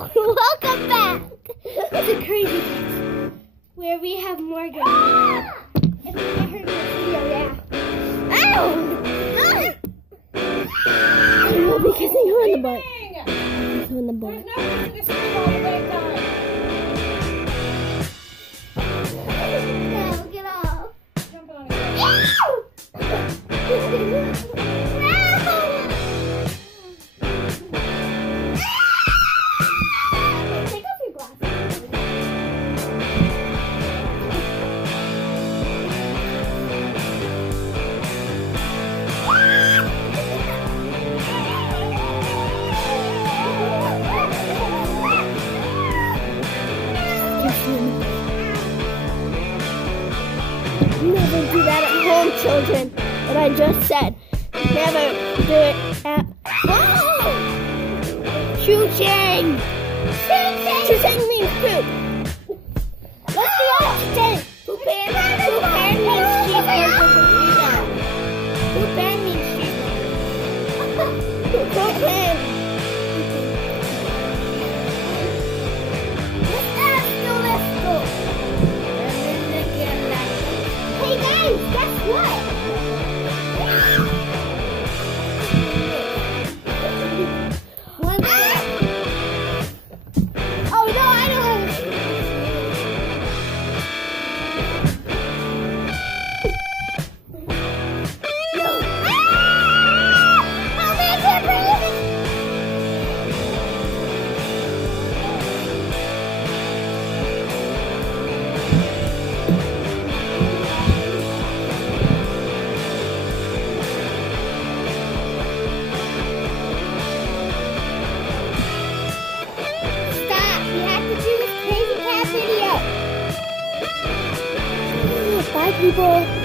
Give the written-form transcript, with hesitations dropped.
Welcome back. It's a crazy place where we have Morgan. If you get her in the video, yeah. Ow! I know because they go in the butt. They go in the butt. No, get off. Jump on it. Never do that at home, children. What I just said. Never do it at home. Shooting. Shooting means poop. What's the option? Poop and means cheeseburger burrito. Poop and means cheeseburger. Poop and. Let's go. Hey guys, guess what? Oh no, I know how to shoot. No. Help me, I can't breathe. Bye, people.